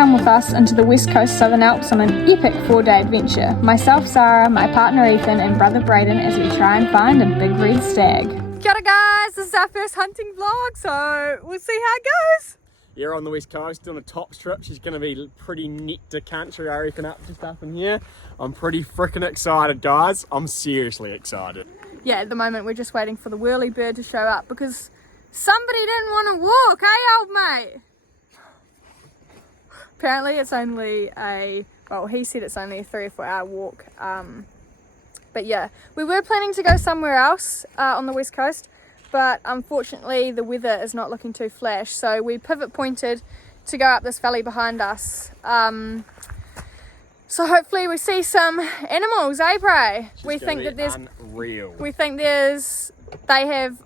come with us into the West Coast Southern Alps on an epic 4-day adventure. Myself, Sarah, my partner Ethan and brother Braden as we try and find a big red stag. Kia ora guys, this is our first hunting vlog, so we'll see how it goes. Yeah, on the West Coast doing a top strip. She's going to be pretty nectar country, I reckon, just up in here. I'm pretty freaking excited, guys. I'm seriously excited. Yeah, at the moment we're just waiting for the whirlybird to show up because somebody didn't want to walk, eh, old mate? Apparently it's only he said it's only a 3 or 4 hour walk. But yeah, we were planning to go somewhere else on the West Coast, but unfortunately the weather is not looking too flash, so we pivot pointed to go up this valley behind us. So hopefully we see some animals, eh, Bray? We think that there's unreal. We think they have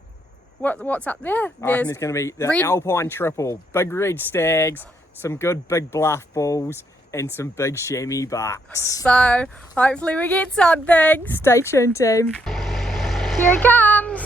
what's up there? I reckon there's going to be the Alpine triple, big red stags, some good big bluff bulls, and some big chamois bucks. So hopefully we get something. Stay tuned, team. Here it comes.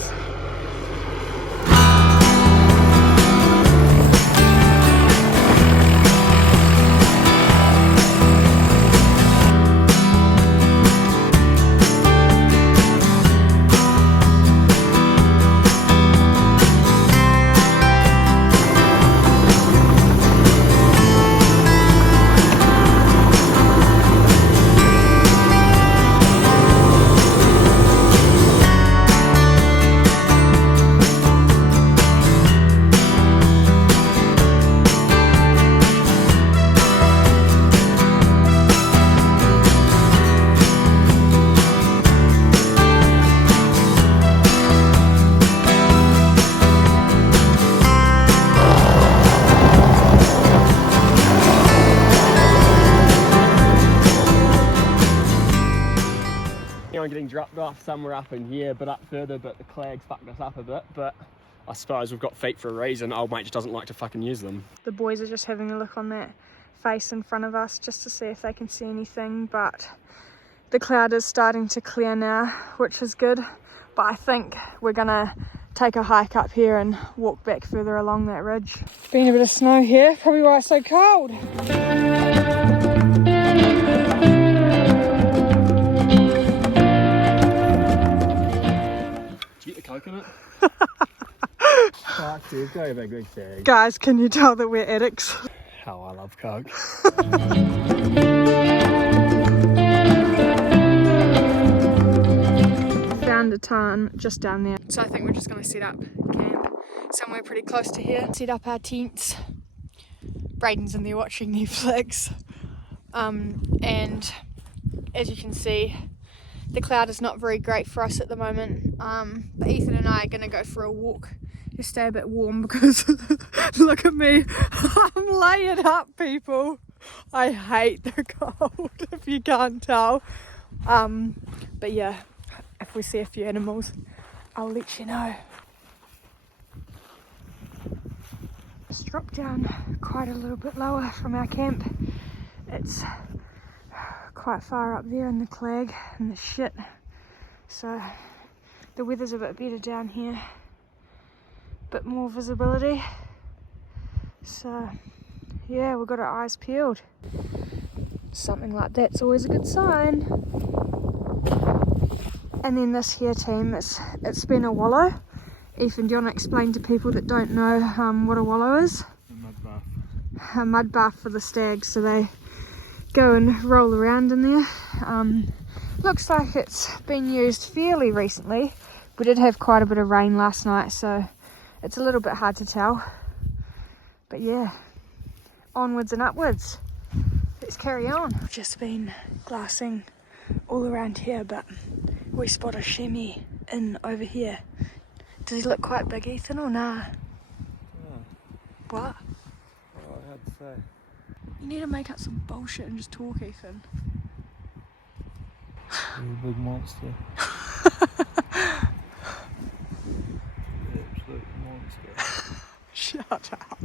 I'm getting dropped off somewhere up in here, but up further, but the Clag's fucked us up a bit, but I suppose we've got feet for a reason. Old mate just doesn't like to fucking use them. The boys are just having a look on that face in front of us just to see if they can see anything, but the cloud is starting to clear now, which is good. But I think we're gonna take a hike up here and walk back further along that ridge. Been a bit of snow here, probably why it's so cold. Coconut? Fuck, dude, go big red stag. Guys, can you tell that we're addicts? How I love Coke. Found a tarn just down there. So I think we're just going to set up camp somewhere pretty close to here. Set up our tents. Braden's in there watching Netflix. And as you can see, the cloud is not very great for us at the moment, but Ethan and I are going to go for a walk to stay a bit warm because look at me, I'm layered up, people. I hate the cold, if you can't tell. But yeah, if we see a few animals, I'll let you know. Let's drop down quite a little bit lower from our camp. It's quite far up there in the Clag and the shit, so the weather's a bit better down here, bit more visibility, so yeah, we've got our eyes peeled. Something like that's always a good sign. And then this here, team, it's been a wallow. Ethan, do you want to explain to people that don't know what a wallow is? A mud bath. A mud bath for the stags, so they go and roll around in there. Looks like it's been used fairly recently. We did have quite a bit of rain last night, so it's a little bit hard to tell. But yeah, onwards and upwards. Let's carry on. I've just been glassing all around here, but we spot a chamois in over here. Does he look quite big, Ethan, or nah? Oh. What? Oh, I had to say. You need to make up some bullshit and just talk, Ethan. You're a big monster. Absolute monster. Shut up.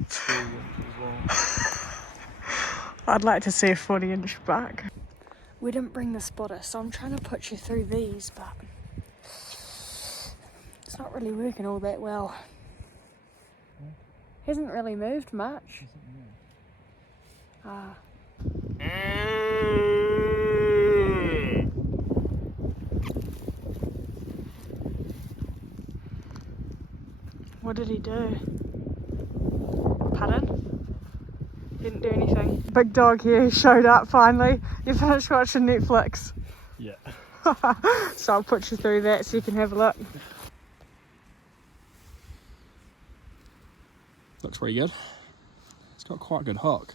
I'd like to see a 40-inch buck. We didn't bring the spotter, so I'm trying to put you through these, but it's not really working all that well. Hasn't really moved much. Ah. What did he do? Pardon? Didn't do anything. Big dog here showed up finally. You finished watching Netflix? Yeah. So I'll put you through that so you can have a look. Looks pretty good. It's got quite a good hook.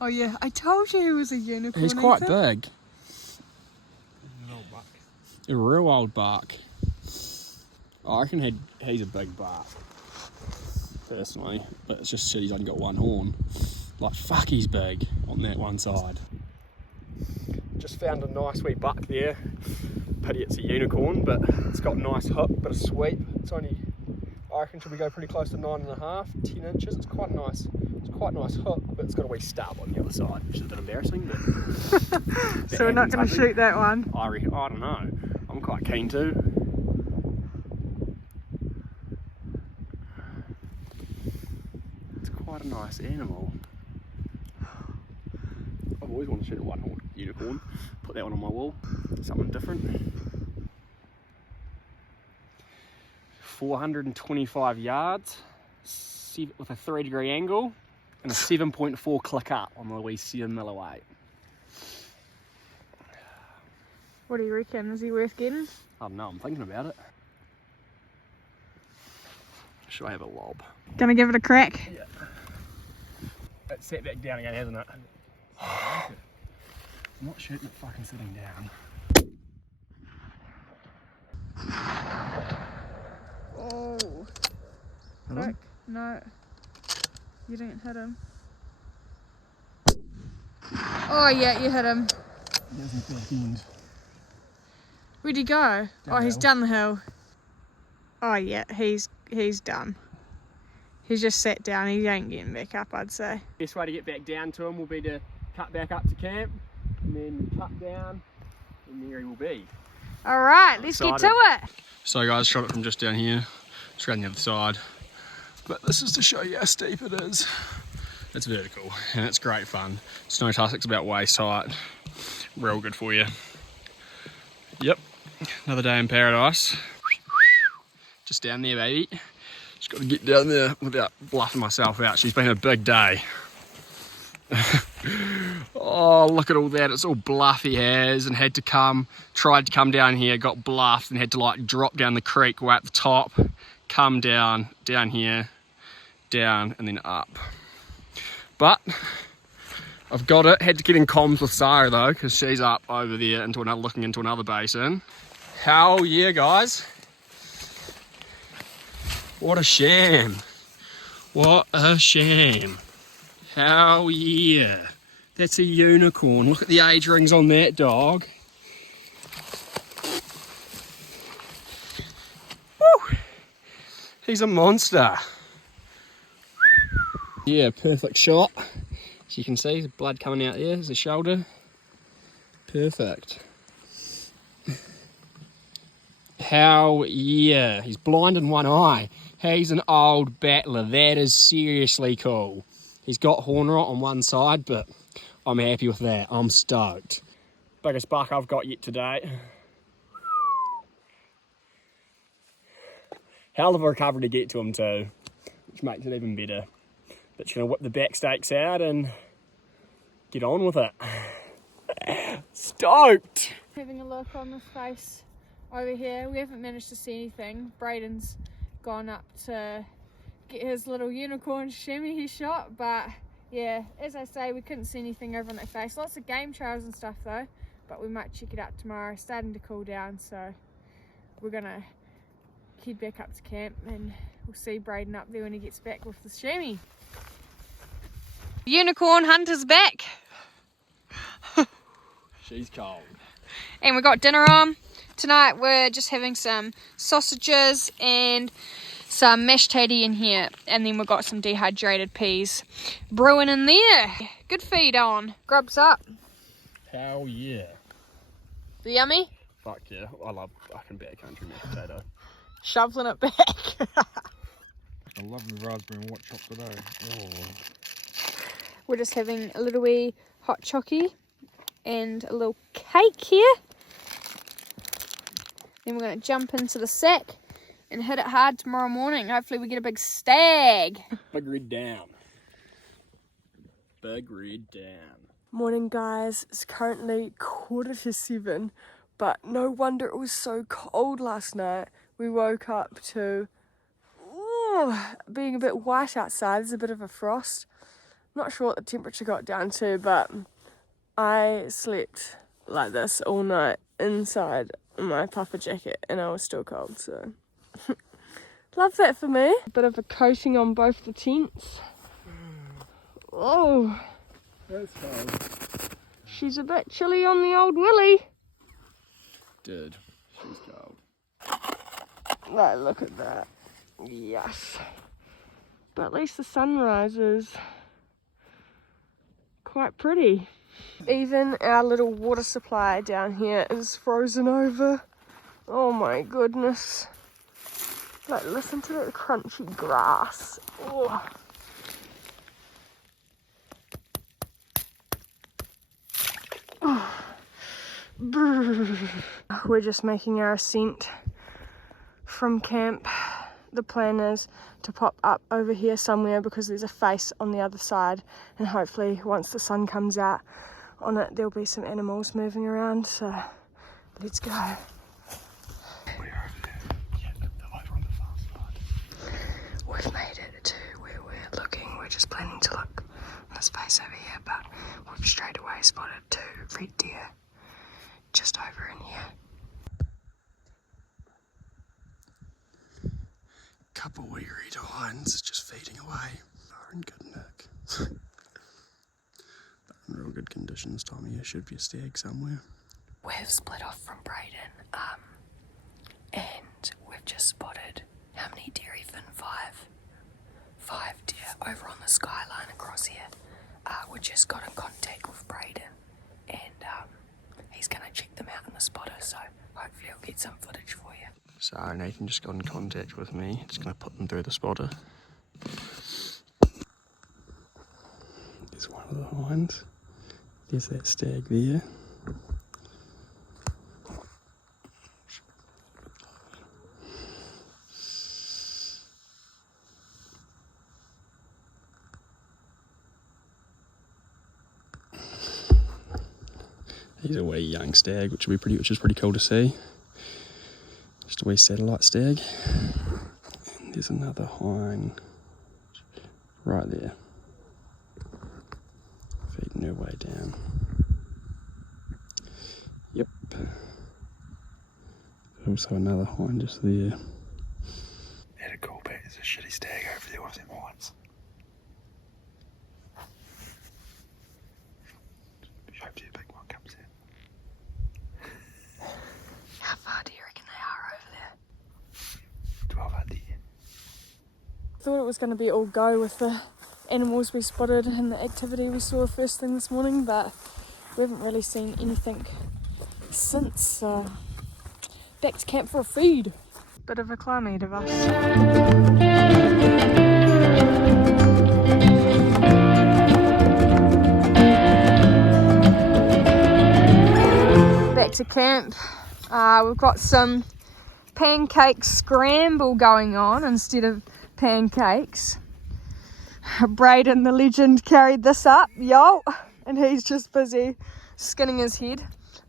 Oh yeah, I told you he was a unicorn. He's quite Ethan. big. A real old buck. I reckon he's a big buck, personally. But it's just shit he's only got one horn. Like, fuck, he's big on that one side. Just found a nice wee buck there. Pity it's a unicorn, but it's got a nice hook, bit of sweep. It's only, I reckon, should we go pretty close to 9.5, 10 inches. It's quite nice hook, but it's got a wee stub on the other side, which is a bit embarrassing. But So we're not going to shoot that one? I don't know. I'm quite keen to. It's quite a nice animal. I've always wanted to shoot a one-horned unicorn. Put that one on my wall. Something different. 425 yards with a 3-degree angle and a 7.4 click up on the wee 7mm. What do you reckon? Is he worth getting? I don't know, I'm thinking about it. Should I have a lob? Gonna give it a crack? Yeah. It's sat back down again, hasn't it? I'm not shooting it fucking sitting down. Oh. Quick. No. You didn't hit him. Oh yeah, you hit him. He hasn't back end. Where'd he go? Oh, he's done the hill. Oh yeah, he's done. He's just sat down, he ain't getting back up, I'd say. Best way to get back down to him will be to cut back up to camp, and then cut down, and there he will be. Alright, let's get to it. So guys, shot it from just down here, just around the other side. But this is to show you how steep it is. It's vertical, and it's great fun. Snow tussocks about waist height, real good for you. Yep, another day in paradise. Just down there, baby. Just got to get down there without bluffing myself out. She's been a big day. Oh, look at all that. It's all bluff he has, and tried to come down here, got bluffed, and had to like drop down the creek way at the top, come down here, down, and then up. But I've got it. Had to get in comms with Sarah though, because she's up over there looking into another basin. Hell yeah, guys. What a sham. What a sham. Hell yeah. That's a unicorn. Look at the age rings on that dog. Woo! He's a monster. Yeah, perfect shot. As you can see, the blood coming out there. There's the shoulder. Perfect. Hell yeah. He's blind in one eye. He's an old battler. That is seriously cool. He's got horn rot on one side, but I'm happy with that. I'm stoked. Biggest buck I've got yet today. Hell of a recovery to get to him too, which makes it even better. But just gonna whip the back stakes out and get on with it. Stoked! Having a look on the face over here. We haven't managed to see anything. Braden's gone up to get his little unicorn chamois he shot, but yeah, as I say, we couldn't see anything over on that face. Lots of game trails and stuff though, but we might check it out tomorrow. It's starting to cool down, so we're gonna head back up to camp and we'll see Braden up there when he gets back with the chamois. Unicorn hunter's back. She's cold. And we got dinner on. Tonight we're just having some sausages and some mashed tatty in here, and then we've got some dehydrated peas brewing in there. Good feed on. Grubs up. Hell yeah. The yummy? Fuck yeah. I love fucking backcountry mashed potato. Shoveling it back. I love the raspberry and white chocolate today. Oh. We're just having a little wee hot chockey and a little cake here. Then we're going to jump into the sack and hit it hard tomorrow morning. Hopefully we get a big stag. Big red down. Big red down. Morning guys, it's currently 7:15, but no wonder it was so cold last night. We woke up to being a bit white outside. There's a bit of a frost. Not sure what the temperature got down to, but I slept like this all night inside my puffer jacket and I was still cold, so love that for me. A bit of a coating on both the tents. Oh, That's cold. she's a bit chilly on the old willy. Dude, she's cold. Like, look at that. Yes. But at least the sunrise is quite pretty. Even our little water supply down here is frozen over. Oh my goodness. Like, listen to that crunchy grass. Oh. We're just making our ascent from camp. The plan is to pop up over here somewhere because there's a face on the other side, and hopefully once the sun comes out on it there'll be some animals moving around, so let's go. We're over there. Yeah, they're over on the far side. We've made it to where we're looking. We're just planning to look on this face over here, but we've straight away spotted 2 red deer just over in here. Couple wee red hinds just feeding away. They're in good nick. They're in real good condition this time of year. Should be a stag somewhere. We've split off from Braden, and we've just spotted, how many deer, Ethan? 5 deer over on the skyline across here. We just got in contact with Braden, and he's going to check them out in the spotter, so hopefully I'll get some footage for you. So Nathan just got in contact with me. Just going to put them through the spotter. There's one of the hinds. There's that stag there. He's a wee young stag, which is pretty cool to see. Just a wee satellite stag. And there's another hind right there, feeding her way down. Yep. Also another hind just there. Had a cool bet. There's a shitty stag over there. One of them hinds. Hopefully a big one comes in. How far do you reckon they are over there? 12 out there. Thought it was going to be all go with the animals we spotted and the activity we saw first thing this morning, but we haven't really seen anything since, so back to camp for a feed. Bit of a climate of us. Back to camp. We've got some pancake scramble going on instead of pancakes. Braden, the legend, carried this up, yo, and he's just busy skinning his head.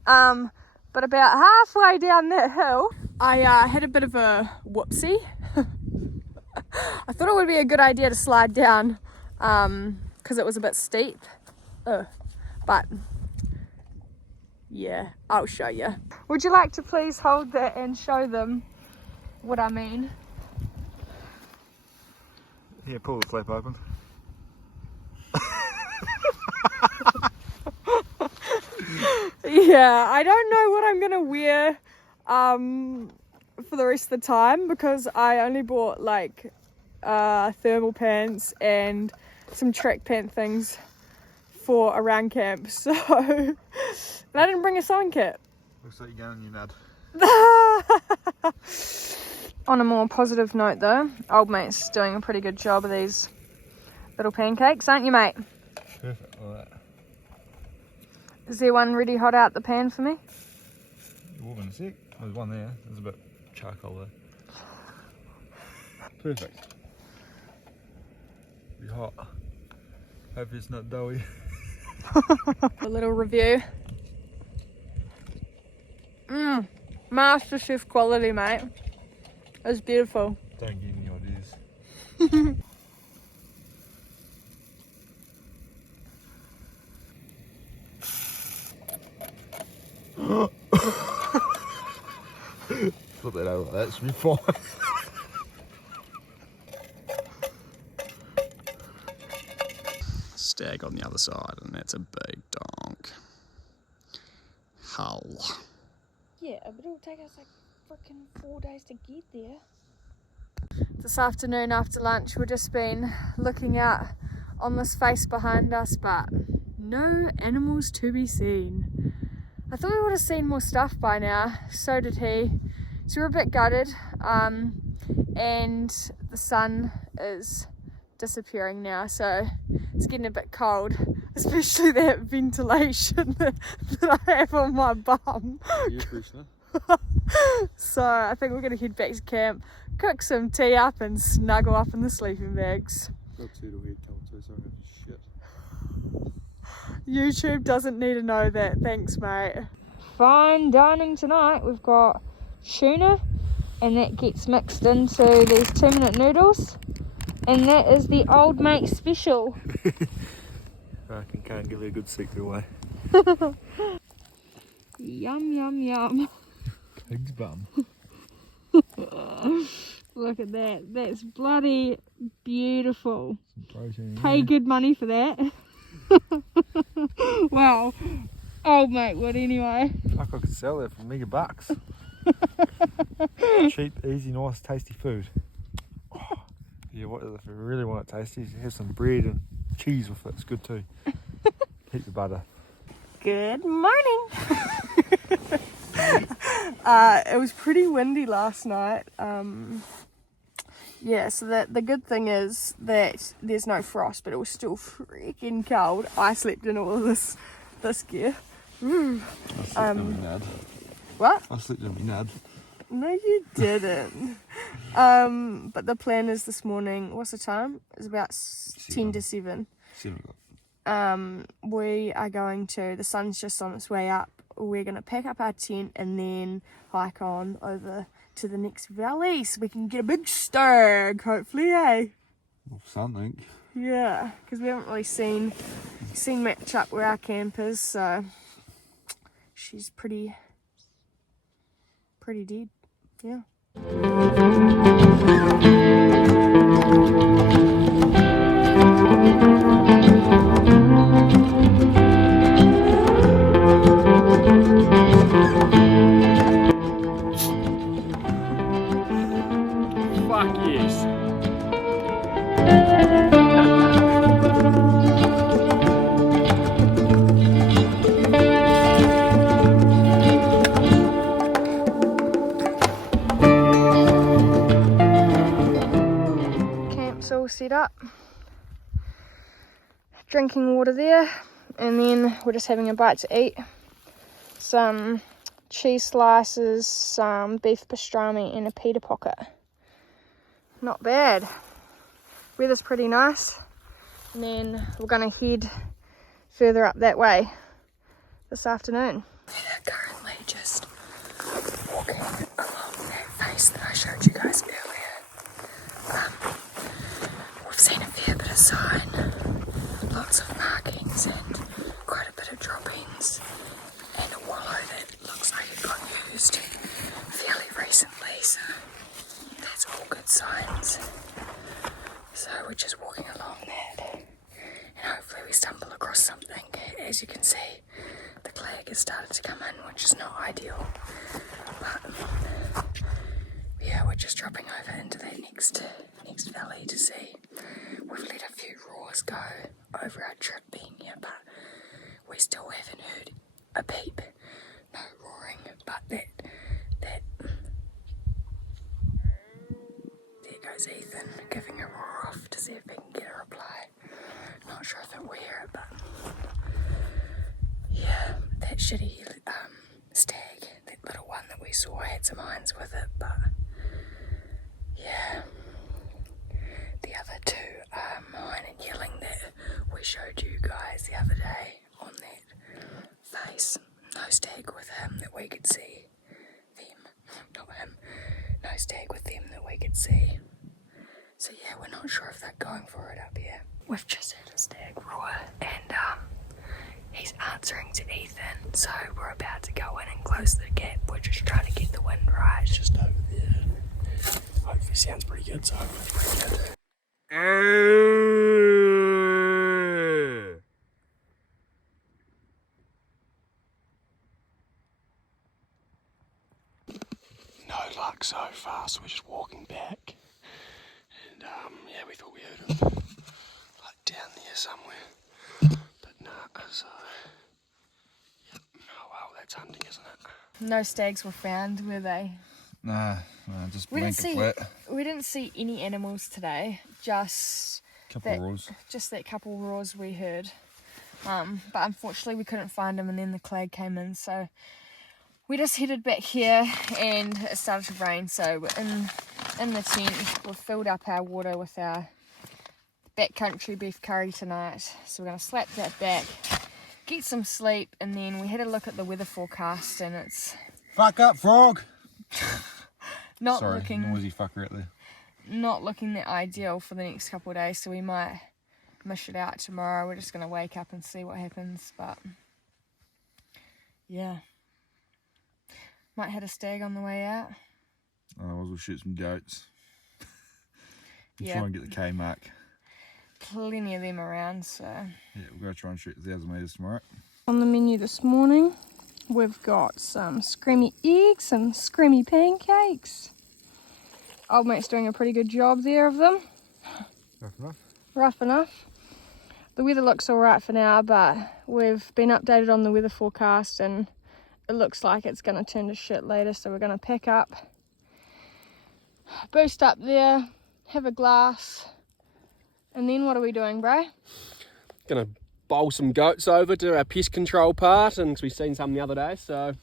But about halfway down that hill, I had a bit of a whoopsie. I thought it would be a good idea to slide down because it was a bit steep. But yeah, I'll show you. Would you like to please hold that and show them what I mean? Yeah, pull the flap open. Yeah, I don't know what I'm gonna wear for the rest of the time because I only bought like thermal pants and some track pant things for around camp, so and I didn't bring a sewing kit. Looks like you're going in your mud. On a more positive note though, old mate's doing a pretty good job of these little pancakes, aren't you, mate? Perfect, all right. Is there one ready hot out the pan for me? Warm in a sec. There's one there. There's a bit charcoal there. Perfect. Be hot. Hope it's not doughy. A little review. Master chef quality, mate. It's beautiful. Don't give me ideas. Put that over, that should be fine. Stag on the other side, and that's a big donk. Hull. Yeah, but it'll take us like freaking 4 days to get there. This afternoon after lunch, we've just been looking out on this face behind us, but no animals to be seen. I thought we would have seen more stuff by now, so did he. So we're a bit gutted, and the sun is disappearing now, so it's getting a bit cold, especially that ventilation that I have on my bum. Air freshener. So I think we're going to head back to camp, cook some tea up and snuggle up in the sleeping bags. Got turtle head come too, so I'm going to shit. YouTube doesn't need to know that, thanks mate. Fine dining tonight, we've got tuna and that gets mixed into these 2-minute noodles, and that is the old mate special. I can't give you a good secret away. Yum yum yum. Pig's bum. Look at that, that's bloody beautiful. Some protein. Pay good money for that. Wow, old mate would anyway. Fuck, I could sell that for mega bucks. Cheap, easy, nice, tasty food. Oh, yeah, what if you really want it tasty, have some bread and cheese with it, it's good too. Heap the butter. Good morning. It was pretty windy last night. Yeah, so the good thing is that there's no frost, but it was still freaking cold. I slept in all of this gear. I slept in my nad. What? I slept in my nad. No, you didn't. But the plan is this morning. What's the time? It's about 10 to 7. 7 o'clock. We are going to. The sun's just on its way up. We're gonna pack up our tent and then hike on over to the next valley so we can get a big stag, hopefully, eh? Or something. Yeah, because we haven't really seen match up where our camp is, so she's pretty dead. Yeah. Fuck yes. Camp's all set up. Drinking water there, and then we're just having a bite to eat. Some cheese slices, some beef pastrami and a pita pocket. Not bad. Weather's pretty nice. And then we're gonna head further up that way this afternoon. We're currently just walking along that face that I showed you guys earlier. We've seen a fair bit of sign, lots of markings and quite a bit of droppings, and a wallow that looks like it got used fairly recently, so that's all good signs. So we're just walking along that, and hopefully we stumble across something. As you can see, the clag has started to come in, which is not ideal, but yeah, we're just dropping over into that next valley to see. We've let a few roars go over our trip being here, but we still haven't heard a peep. No roaring, but that there goes Ethan giving a roar off to see if he can get a reply. Not sure if it will hear it, but that shitty stag, that little one that we saw, had some hinds with it, but yeah. The other two mine and yelling that we showed you guys the other day on that face. No stag with him that we could see. Them, not him. No stag with them that we could see. So yeah, we're not sure if they're going for it up here. We've just had a stag roar and he's answering to Ethan. So we're about to go in and close the gap. We're just trying to get the wind right. Just over there. Hopefully sounds pretty good, so hopefully it's pretty good. No luck so far, so we're just walking back. And yeah, we thought we heard him like down there somewhere. But nah, so yep. Oh well, that's hunting, isn't it? No stags were found, were they? Nah, just We didn't blanket see. flat. We didn't see any animals today. Just Couple of roars. Just that couple roars we heard. But unfortunately we couldn't find them, and then the Clag came in. So we just headed back here, and it started to rain. So we're in the tent. We've filled up our water with our backcountry beef curry tonight. So we're gonna slap that back, get some sleep, and then we had a look at the weather forecast, and it's Fuck up, frog! not Sorry, looking noisy fucker out there. not looking that ideal for the next couple of days, so we might mish it out tomorrow. We're just going to wake up and see what happens, but yeah, might hit a stag on the way out. Otherwise we'll shoot some goats. Yeah. Try and get the K mark. Plenty of them around, so Yeah, we'll go try and shoot 1,000 metres tomorrow. On the menu this morning, we've got some scrammy eggs, some scrammy pancakes. Old mate's doing a pretty good job there of them. Rough enough. Rough enough. The weather looks alright for now, but we've been updated on the weather forecast and it looks like it's going to turn to shit later, so we're going to pack up, boost up there, have a glass, and then what are we doing, bro? Gonna bowl some goats over to our pest control part, and we've seen some the other day, so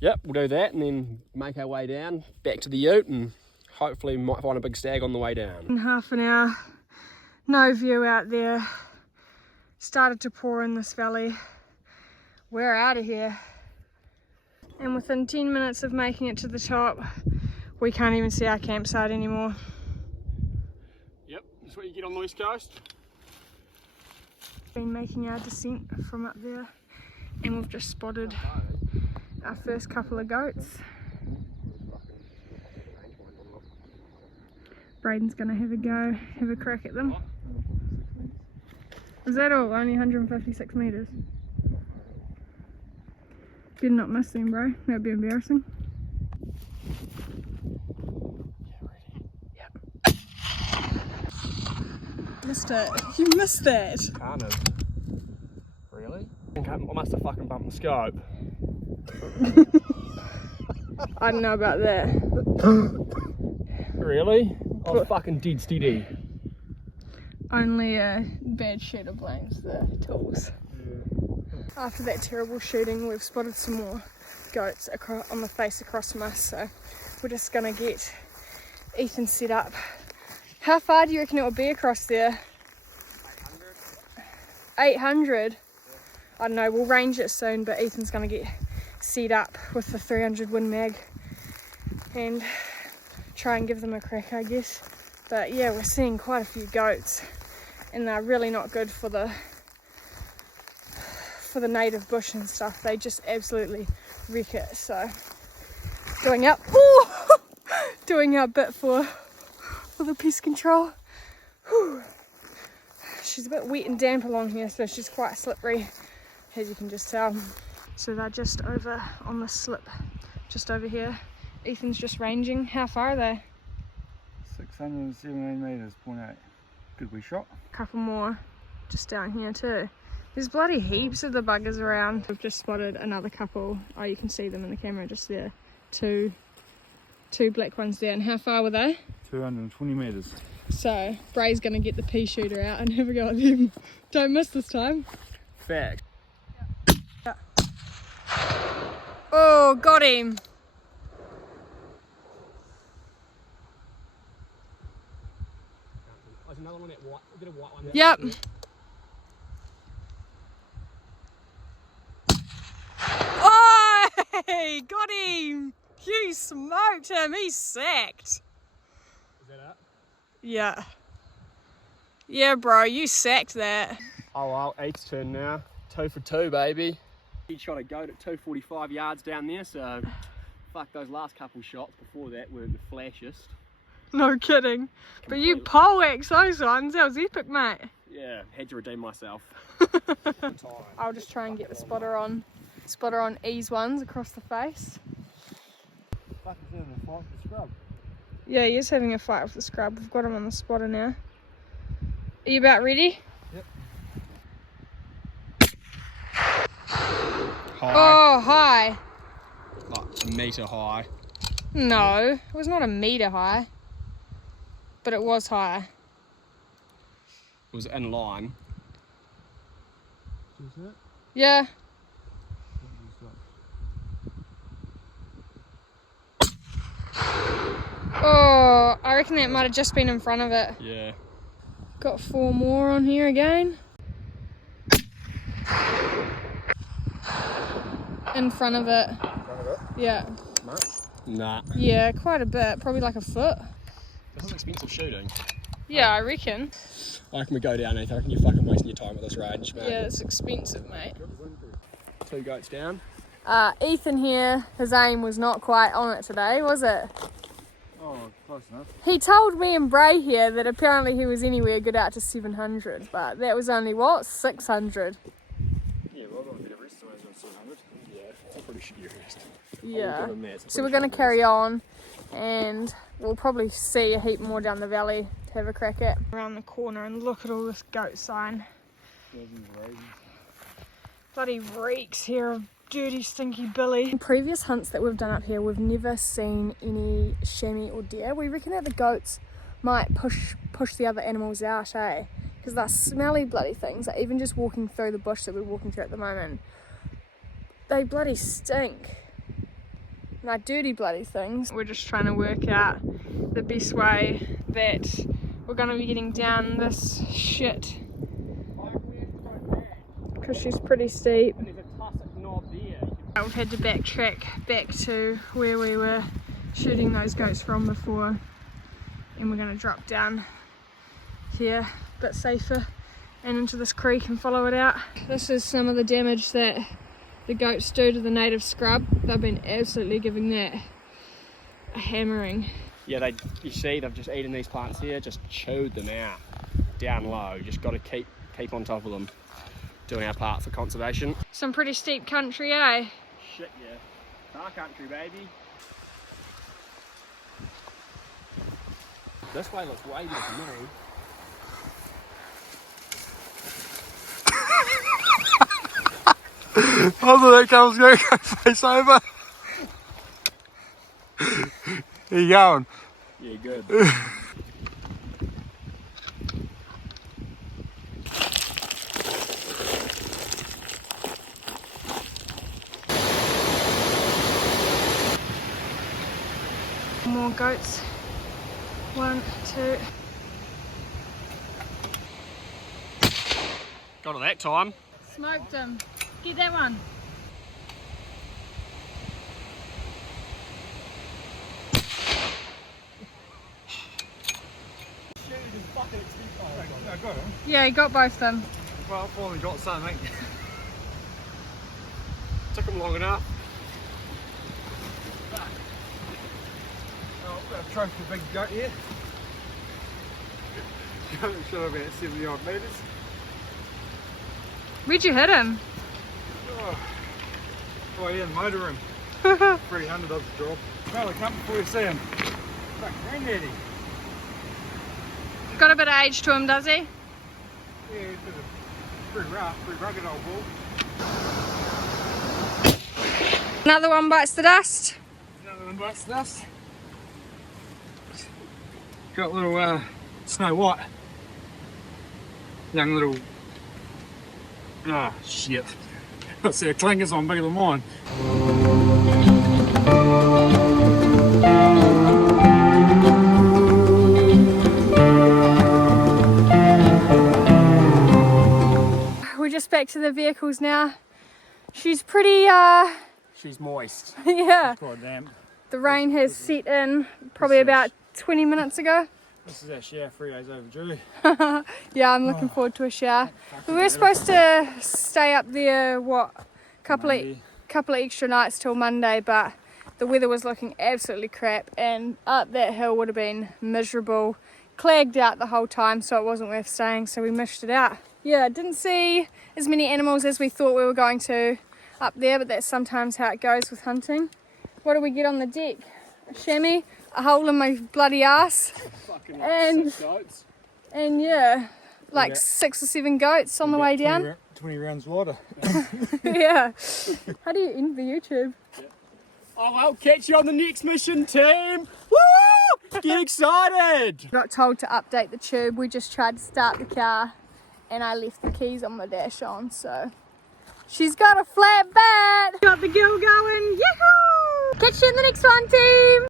yep, we'll do that and then make our way down back to the ute, and hopefully we might find a big stag on the way down. In half an hour, no view out there, started to pour in this valley. We're out of here. And within 10 minutes of making it to the top, we can't even see our campsite anymore. Yep, that's what you get on the west coast. Been making our descent from up there, and we've just spotted our first couple of goats. Braden's gonna have a go, have a crack at them. Is that all? Only 156 metres. Better not miss them, bro. That'd be embarrassing. Missed it. You missed that. Can't have. Really? I must have fucking bumped the scope. I don't know about that. Really? Oh, fucking dead steady. Only a bad shooter blames the tools. After that terrible shooting, we've spotted some more goats on the face across from us, so we're just gonna get Ethan set up. How far do you reckon it would be across there? 800? I don't know, we'll range it soon, but Ethan's gonna get set up with the 300 Win Mag and try and give them a crack, I guess. But yeah, we're seeing quite a few goats, and they're really not good for the native bush and stuff. They just absolutely wreck it. So doing our bit for the pest control. Whew. She's a bit wet and damp along here, so she's quite slippery, as you can just tell. So they're just over on the slip, just over here. Ethan's just ranging. How far are they? 617 metres, 0.8. Good wee shot. Couple more just down here too. There's bloody heaps of the buggers around. We've just spotted another couple. Oh, you can see them in the camera just there. Two black ones there. And how far were they? 220 metres. So Bray's gonna get the pea shooter out and have a go at them. Don't miss this time. Fact. Yeah. Oh, got him. There's another one, that white, a bit of white one. Yep. Oh, got him. You smoked him. He's sacked. Is that it? Yeah. Yeah, bro, you sacked that. Oh well, 8's turn now. 2 for 2, baby. He shot a goat at 245 yards down there, so fuck, those last couple shots before that weren't the flashiest. No kidding. But you pole-axed those ones. That was epic, mate. Yeah, had to redeem myself. I'll just try and get the spotter on E's ones across the face. Fuck, is having a fight with the scrub. Yeah, he is having a fight with the scrub. We've got him on the spotter now. Are you about ready? Yep. High. Oh, high. Like a metre high. No, it was not a metre high. But it was high. It was in line. See that? Yeah. Oh, I reckon that might have just been in front of it. Yeah. Got 4 more on here again. In front of it. Yeah. Nah. Yeah, quite a bit. Probably like a foot. This is expensive shooting. Yeah, I reckon. I reckon we go down, Nathan. I reckon you're fucking wasting your time with this range, mate. Yeah, it's expensive, mate. 2 goats down. Ethan here, his aim was not quite on it today, was it? Oh, close enough. He told me and Bray here that apparently he was anywhere good out to 700, but that was only, what, 600? Yeah, well, I got a bit of rest, so I was on 700. Yeah, it's a pretty shitty rest. Yeah. Give him that, it's a So we're pretty going to shitty carry on, and we'll probably see a heap more down the valley to have a crack at. Around the corner, and look at all this goat sign. Bloody reeks here of dirty, stinky Billy. In previous hunts that we've done up here, we've never seen any chamois or deer. We reckon that the goats might push the other animals out, eh? Because they're smelly bloody things. Like even just walking through the bush that we're walking through at the moment, they bloody stink. They're dirty bloody things. We're just trying to work out the best way that we're going to be getting down this shit. Because she's pretty steep. There's a tussock knob there. We've had to backtrack back to where we were shooting those goats from before, and we're going to drop down here a bit safer and into this creek and follow it out. This is some of the damage that the goats do to the native scrub. They've been absolutely giving that a hammering. Yeah, you see, they've just eaten these plants here, just chewed them out down low. Just got to keep on top of them, doing our part for conservation. Some pretty steep country, eh? Shit, yeah. Car country, baby. This way looks way better to me. I thought that guy was going to go face over. How you going? Yeah, good. More goats. 1, 2. Got it that time. Smoked him. Get that one. I got him. Yeah, he got both of them. Well, I finally got something. Took them long enough. Oh, we've got a trophy big goat here. Should have about 70 odd metres. Where'd you hit him? Oh yeah, the motor room. 300 does the job. No, come before you see him. Fuck, granddaddy. Got a bit of age to him, does he? Yeah, he's pretty rough, pretty rugged old bull. Another one bites the dust. Another one bites the dust. Got a little Snow White. Young little. Ah, shit. I see a clinker's on bigger than mine. just back to the vehicles now. She's pretty, She's moist. yeah. Quite damp. The rain has set in probably about 20 minutes ago. This is our shower 3 days overdue. Yeah, I'm looking forward to a shower. We were supposed to stay up there, couple of extra nights till Monday, but the weather was looking absolutely crap, and up that hill would have been miserable. Clagged out the whole time, so it wasn't worth staying, so we mished it out. Yeah, didn't see as many animals as we thought we were going to up there, but that's sometimes how it goes with hunting. What do we get on the deck? A chamois, a hole in my bloody ass, and yeah, like 6 or 7 goats on the way down. 20 rounds water. Yeah. How do you end the YouTube? Oh, I'll catch you on the next mission, team. Woo! Get excited. Got told to update the tube. We just tried to start the car and I left the keys on my dash on, so she's got a flat bat. Got the girl going. Yahoo! Catch you in the next one, team.